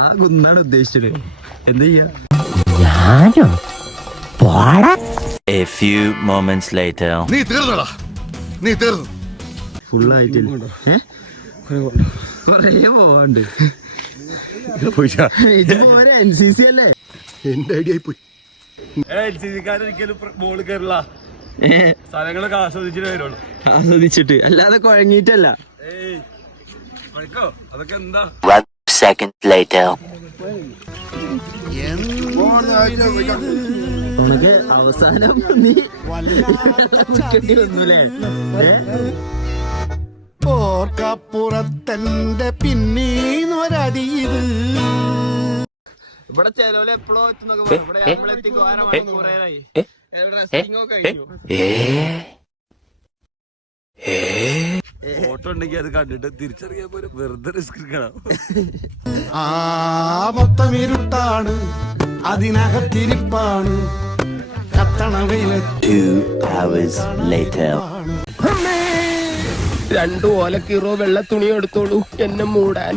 ആ കുന്നാണ് ഉദ്ദേശിച്ചത്. എന്ത് ചെയ്യാ? A few moments later. നീ തീർന്നടാ, നീ തീർന്നു. ഫുള്ളായിട്ടില്ല, കൊറേ പോവാണ്ട്. NCC അല്ലേ? എന്റെ ഐഡിയ പോയി. സ്ഥലങ്ങളൊക്കെ ആസ്വദിച്ചിട്ട് വരുള്ളൂ. ആസ്വദിച്ചിട്ട് അല്ലാതെ കുഴങ്ങിയിട്ടല്ല. അതൊക്കെ എന്താ? 1 second later. ഉണക്ക് അവസാനം നീ കുടിക്കേണ്ടി വന്നൂലേ? ഓർക്കപ്പുറത്തന്റെ പിന്നീന്നൊരടിയത്. ഇവിടെ ചെലവില് എപ്പോഴോ എത്തുന്നൊക്കെ ഇവിടെ നമ്മളെത്തിക്കും. ആരായി ഫോട്ടോ ഉണ്ടെങ്കിൽ അത് കണ്ടിട്ട് തിരിച്ചറിയാൻ പോലും വെറുതെ റിസ്ക് എടുക്കണം. ആ മൊത്തം ഇരുട്ടാണ്, അതിനകത്തിരിപ്പാണ്. കത്തണ വെയിലത്ത് 2 hours later. 2 ഓലക്കീറോ വെള്ള തുണി എടുത്തോളൂ എന്നെ മൂടാൻ.